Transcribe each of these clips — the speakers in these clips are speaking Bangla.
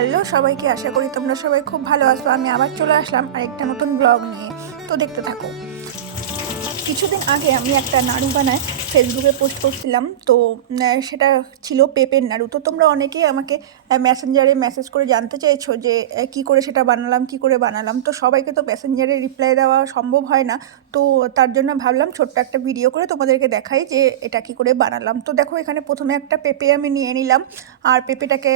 হ্যালো সবাইকে, আশা করি তোমরা সবাই খুব ভালো আছো। আমি আবার চলে আসলাম আরেকটা নতুন ব্লগ নিয়ে, তো দেখতে থাকো। কিছুদিন আগে আমি একটা নাড়ু বানায় ফেসবুকে পোস্ট করছিলাম, তো সেটা ছিল পেঁপের নাড়ু। তো তোমরা অনেকেই আমাকে মেসেঞ্জারে মেসেজ করে জানতে চাইছো যে কি করে সেটা বানালাম। তো সবাইকে তো মেসেঞ্জারে রিপ্লাই দেওয়া সম্ভব হয় না, তো তার জন্য ভাবলাম ছোট্ট একটা ভিডিও করে তোমাদেরকে দেখাই যে এটা কি করে বানালাম। তো দেখো, এখানে প্রথমে একটা পেঁপে আমি নিয়ে নিলাম, আর পেঁপেটাকে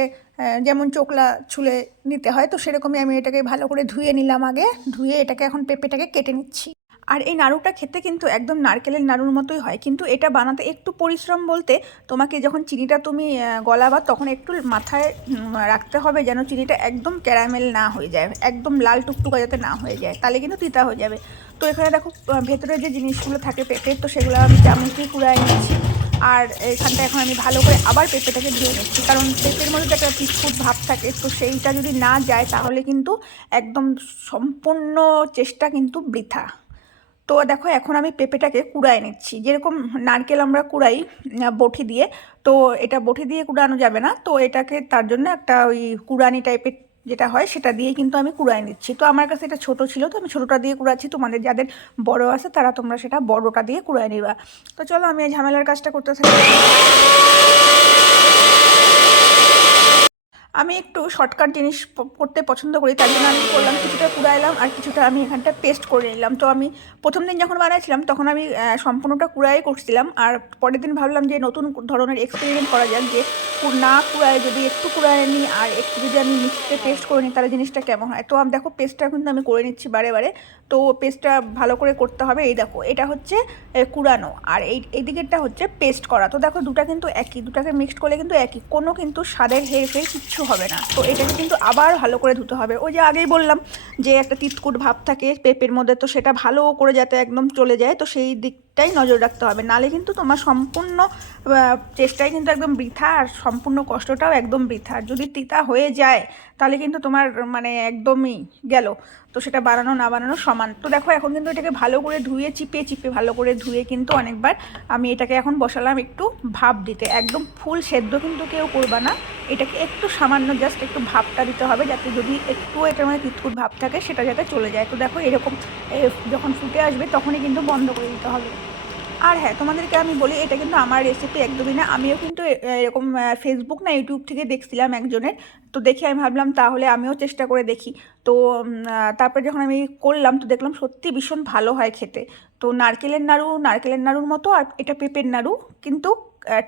যেমন চোকলা ছুলে নিতে হয়, তো সেরকমই আমি এটাকে ভালো করে ধুয়ে নিলাম। আগে ধুয়ে এটাকে এখন পেঁপেটাকে কেটে নিচ্ছি। আর এই নাড়ুটা খেতে কিন্তু একদম নারকেলের নাড়ুর মতোই হয়, কিন্তু এটা বানাতে একটু পরিশ্রম বলতে তোমাকে যখন চিনিটা তুমি গলাবা তখন একটু মাথায় রাখতে হবে যেন চিনিটা একদম ক্যারামেল না হয়ে যায়, একদম লাল টুকটুকা যাতে না হয়ে যায়, তাহলে কিন্তু তিতা হয়ে যাবে। তো এখানে দেখো ভেতরে যে জিনিসগুলো থাকে পেঁপের, তো সেগুলো আমি চামচে কুড়ায় নিচ্ছি। আর এখানটা এখন আমি ভালো করে আবার পেঁপেটাকে ধুয়ে নিচ্ছি, কারণ পেঁপের মধ্যে একটা পিটকুট ভাব থাকে, তো সেইটা যদি না যায় তাহলে কিন্তু একদম সম্পূর্ণ চেষ্টা কিন্তু বৃথা। তো দেখো এখন আমি পেঁপেটাকে কুড়ায় নিচ্ছি, যেরকম নারকেল আমরা কুড়াই বটি দিয়ে, তো এটা বটি দিয়ে কুড়ানো যাবে না, তো এটাকে তার জন্য একটা ওই কুড়ানি টাইপের যেটা হয় সেটা দিয়ে কিন্তু আমি কুড়ায় নিচ্ছি। তো আমার কাছে এটা ছোট ছিল, তো আমি ছোটোটা দিয়ে কুড়াচ্ছি। তোমাদের যাদের বড় আছে তারা তোমরা সেটা বড়টা দিয়ে কুড়ায় নিবা। তো চলো আমি এই ঝামেলার কাজটা করতে থাকি। আমি একটু শর্টকাট জিনিস করতে পছন্দ করি, তার জন্য আমি করলাম কিছুটা কুড়াইলাম আর কিছুটা আমি এখানটা পেস্ট করে নিলাম। তো আমি প্রথম দিন যখন বানাইছিলাম তখন আমি সম্পূর্ণটা কুড়াই করছিলাম, আর পরের দিন ভাবলাম যে নতুন ধরনের এক্সপেরিমেন্ট করা যাক, যে না কুড়ায় যদি একটু কুড়ায় নিই আর একটু যদি আমি মিক্সিতে পেস্ট করে নিই তাহলে জিনিসটা কেমন হয়। তো আমি দেখো পেস্টটা কিন্তু আমি করে নিচ্ছি বারে বারে। তো পেস্টটা ভালো করে করতে হবে। এই দেখো এটা হচ্ছে কুড়ানো, আর এই দিকেরটা হচ্ছে পেস্ট করা। তো দেখো দুটা কিন্তু একই, দুটাকে মিক্সড করলে কিন্তু একই, কোনো কিন্তু স্বাদের হেরফের কিচ্ছু হবে না। তো এটাকে কিন্তু আবার ভালো করে ধুতে হবে। ওই যে আগেই বললাম যে একটা তিতকুট ভাব থাকে পেঁপের মধ্যে, তো সেটা ভালো করে যাতে একদম চলে যায়, তো সেই দিকটাই নজর রাখতে হবে, নালে কিন্তু তোমার সম্পূর্ণ চেষ্টাই কিন্তু একদম বৃথা, আর সম্পূর্ণ কষ্টটাও একদম বৃথা। যদি তিতা হয়ে যায় তাহলে কিন্তু তোমার মানে একদমই গেল, তো সেটা বানানো না বানানো সমান। তো দেখো এখন কিন্তু এটাকে ভালো করে ধুয়ে চিপে চিপে ভালো করে ধুয়ে কিন্তু অনেকবার আমি এটাকে এখন বসালাম একটু ভাপ দিতে। একদম ফুল সেদ্ধ কিন্তু কেউ করবা না, এটাকে একটু সামান্য জাস্ট একটু ভাপটা দিতে হবে, যাতে যদি একটু এটার মধ্যে তিতকুট ভাব থাকে সেটা যাতে চলে যায়। তো দেখো এরকম যখন ফুটে আসবে তখনই কিন্তু বন্ধ করে দিতে হবে। আর হ্যাঁ, তোমাদেরকে আমি বলি এটা কিন্তু আমার রেসিপি একদমই না, আমিও কিন্তু এরকম ফেসবুক না ইউটিউব থেকে দেখছিলাম একজনের, তো দেখে আমি ভাবলাম তাহলে আমিও চেষ্টা করে দেখি। তো তারপরে যখন আমি করলাম তো দেখলাম সত্যি ভীষণ ভালো হয় খেতে। তো নারকেলের নাড়ুর মতো, আর এটা পেঁপের নাড়ু, কিন্তু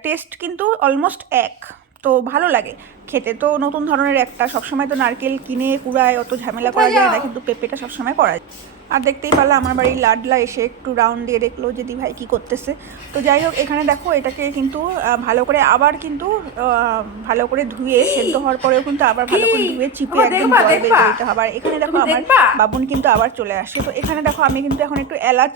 টেস্ট কিন্তু অলমোস্ট এক। তো ভালো লাগে খেতে। তো নতুন ধরনের একটা, সবসময় তো নারকেল কিনে কুড়ায় অত ঝামেলা করা যায় না, কিন্তু পেঁপেটা সবসময় করা যায়। আর দেখতেই পারলে আমার বাড়ির লাডলা এসে একটু রাউন্ড দিয়ে দেখলো যে দিভাই কী করতেছে। তো যাই হোক, এখানে দেখো এটাকে কিন্তু ভালো করে আবার কিন্তু ভালো করে ধুয়ে, সেদ্ধ হওয়ার পরেও কিন্তু আবার ভালো করে ধুয়ে চিপে একদম জল বের করে দিতে হবে। আর এখানে দেখো আমার বাবুন কিন্তু আবার চলে আসে। তো এখানে দেখো আমি কিন্তু এখন একটু এলাচ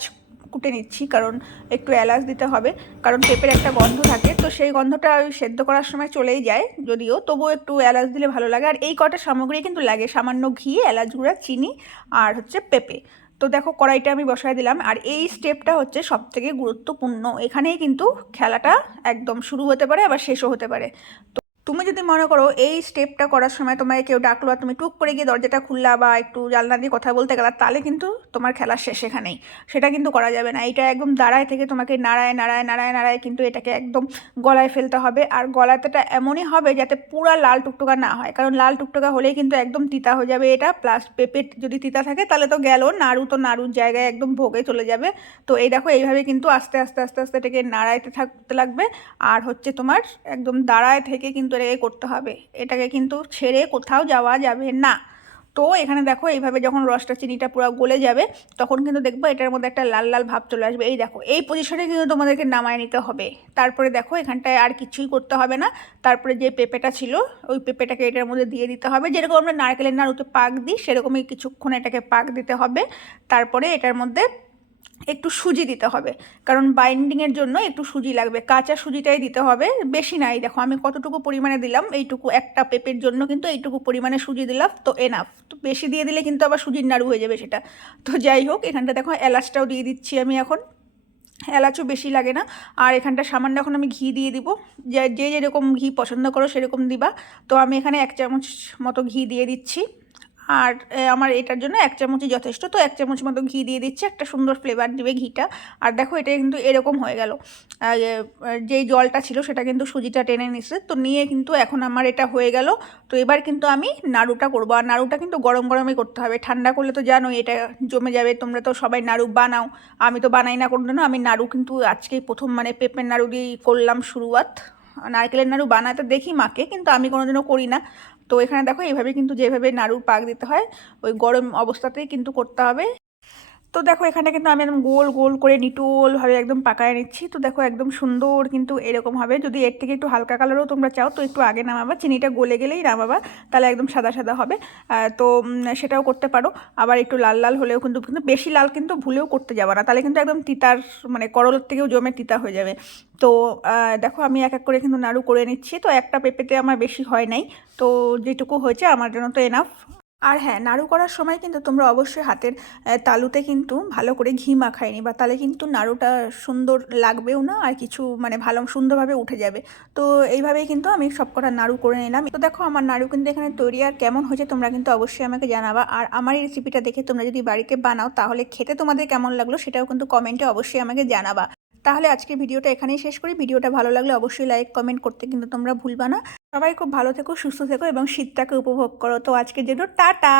কুটে নিচ্ছি, কারণ একটু এলাচ দিতে হবে, কারণ পেঁপের একটা গন্ধ থাকে, তো সেই গন্ধটা ওই সেদ্ধ করার সময় চলেই যায়, যদিও তবুও একটু এলাচ দিলে ভালো লাগে। আর এই কটা সামগ্রী কিন্তু লাগে, সামান্য ঘি, এলাচ গুঁড়া, চিনি, আর হচ্ছে পেঁপে। তো দেখো কড়াইটা আমি বসায় দিলাম, আর এই স্টেপটা হচ্ছে সব থেকে গুরুত্বপূর্ণ। এখানেই কিন্তু খেলাটা একদম শুরু হতে পারে, আবার শেষও হতে পারে। তুমি যদি মনে করো এই স্টেপটা করার সময় তোমাকে কেউ ডাকলো আর তুমি টুক করে গিয়ে দরজাটা খুললা বা একটু জানলা দিয়ে কথা বলতে গেলা, তাহলে কিন্তু তোমার খেলা শেষ এখানেই। সেটা কিন্তু করা যাবে না। এটা একদম দাঁড়ায় থেকে তোমাকে নাড়ায় নাড়ায় নাড়ায় নাড়ায় কিন্তু এটাকে একদম গলায় ফেলতে হবে। আর গলাতেটা এমনই হবে যাতে পুরা লাল টুকটুকা না হয়, কারণ লাল টুকটুকা হলেই কিন্তু একদম তিতা হয়ে যাবে এটা। প্লাস পেঁপে যদি তিতা থাকে তাহলে তো গেল, নাড়ু তো নাড়ুর জায়গায় একদম ভোগে চলে যাবে। তো এই দেখো এইভাবে কিন্তু আস্তে আস্তে আস্তে আস্তে এটাকে নাড়াইতে থাকতে লাগবে। আর হচ্ছে তোমার একদম দাঁড়ায় থেকে কিন্তু এটাকে করতে হবে, এটাকে কিন্তু ছেড়ে কোথাও যাওয়া যাবে না। তো এখানে দেখো এইভাবে যখন রসটা চিনিটা পুরো গলে যাবে তখন কিন্তু দেখবো এটার মধ্যে একটা লাল লাল ভাব চলে আসবে। এই দেখো এই পজিশনে কিন্তু তোমাদেরকে নামায় নিতে হবে। তারপরে দেখো এখানটায় আর কিছুই করতে হবে না। তারপরে যে পেঁপেটা ছিল ওই পেঁপেটাকে এটার মধ্যে দিয়ে দিতে হবে, যেরকম আমরা নারকেলের নাড়ুতে পাক দিই সেরকমই কিছুক্ষণ এটাকে পাক দিতে হবে। তারপরে এটার মধ্যে একটু সুজি দিতে হবে, কারণ বাইন্ডিংয়ের জন্য একটু সুজি লাগবে, কাঁচা সুজিটাই দিতে হবে, বেশি নাই। দেখো আমি কতটুকু পরিমাণে দিলাম, এইটুকু একটা পেঁপের জন্য কিন্তু এইটুকু পরিমাণে সুজি দিলাম, তো এনাফ। তো বেশি দিয়ে দিলে কিন্তু আবার সুজির নাড়ু হয়ে যাবে সেটা। তো যাই হোক, এখানটা দেখো এলাচটাও দিয়ে দিচ্ছি আমি এখন। এলাচও বেশি লাগে না। আর এখানটা সামান্য এখন আমি ঘি দিয়ে দিব, যে যে যেরকম ঘি পছন্দ করো সেরকম দিবা। তো আমি এখানে 1 চামচ মতো ঘি দিয়ে দিচ্ছি। আর আমার এটার জন্য 1 চামচই যথেষ্ট। তো 1 চামচ মতো ঘি দিয়ে দিচ্ছি, একটা সুন্দর ফ্লেভার দিবে ঘিটা। আর দেখো এটা কিন্তু এরকম হয়ে গেল, যেই জলটা ছিল সেটা কিন্তু সুজিটা টেনে নিছে। তো নিয়ে কিন্তু এখন আমার এটা হয়ে গেল। তো এবার কিন্তু আমি নাড়ুটা করবো, আর নাড়ুটা কিন্তু গরম গরমই করতে হবে, ঠান্ডা করলে তো জানোই এটা জমে যাবে। তোমরা তো সবাই নাড়ু বানাও, আমি তো বানাই না কোনোদিনও। আমি নাড়ু কিন্তু আজকেই প্রথম মানে পেঁপের নাড়ু দিয়েই করলাম শুরুয়াত। নারকেলের নাড়ু বানাতে দেখি মাকে, কিন্তু আমি কোনোদিনও করি না। তো এখানে দেখো এইভাবে কিন্তু যেভাবে নাড়ুর পাক দিতে হয় ওই গরম অবস্থাতেই কিন্তু করতে হবে। তো দেখো এখানে কিন্তু আমি একদম গোল গোল করে নিটোলভাবে একদম পাকায় নিচ্ছি। তো দেখো একদম সুন্দর কিন্তু এরকম হবে। যদি এর থেকে একটু হালকা কালারও তোমরা চাও তো একটু আগে নামাবা, চিনিটা গলে গেলেই নামাবা, তাহলে একদম সাদা সাদা হবে। তো সেটাও করতে পারো। আবার একটু লাল লাল হলেও কিন্তু, কিন্তু বেশি লাল কিন্তু ভুলেও করতে যাবে না, তাহলে কিন্তু একদম তিতার মানে করলার থেকেও জমে তিতা হয়ে যাবে। তো দেখো আমি এক এক করে কিন্তু নাড়ু করে নিচ্ছি। তো একটা পেঁপেতে আমার বেশি হয় নাই, তো যেটুকু হয়েছে আমার জন্য তো এনাফ। আর হ্যাঁ, নাড়ু করার সময় কিন্তু তোমরা অবশ্যই হাতের তালুতে কিন্তু ভালো করে ঘি মাখায় নিবা, তাহলে কিন্তু নাড়ুটা সুন্দর লাগবেও না, আর কিছু মানে ভালো সুন্দরভাবে উঠে যাবে। তো এইভাবেই কিন্তু আমি সবকটা নাড়ু করে নিলাম। তো দেখো আমার নাড়ু কিন্তু এখানে তৈরি, আর কেমন হয়েছে তোমরা কিন্তু অবশ্যই আমাকে জানাবা। আর আমার এই রেসিপিটা দেখে তোমরা যদি বাড়িতে বানাও তাহলে খেতে তোমাদের কেমন লাগলো সেটাও কিন্তু কমেন্টে অবশ্যই আমাকে জানাবা। তাহলে আজকে ভিডিওটা এখানেই শেষ করি। ভিডিওটা ভালো লাগলে অবশ্যই লাইক কমেন্ট করতে কিন্তু তোমরা ভুলবা না। সবাই খুব ভালো থেকো, সুস্থ থেকো এবং শীতটাকে উপভোগ করো। তো আজকের জন্য টাটা।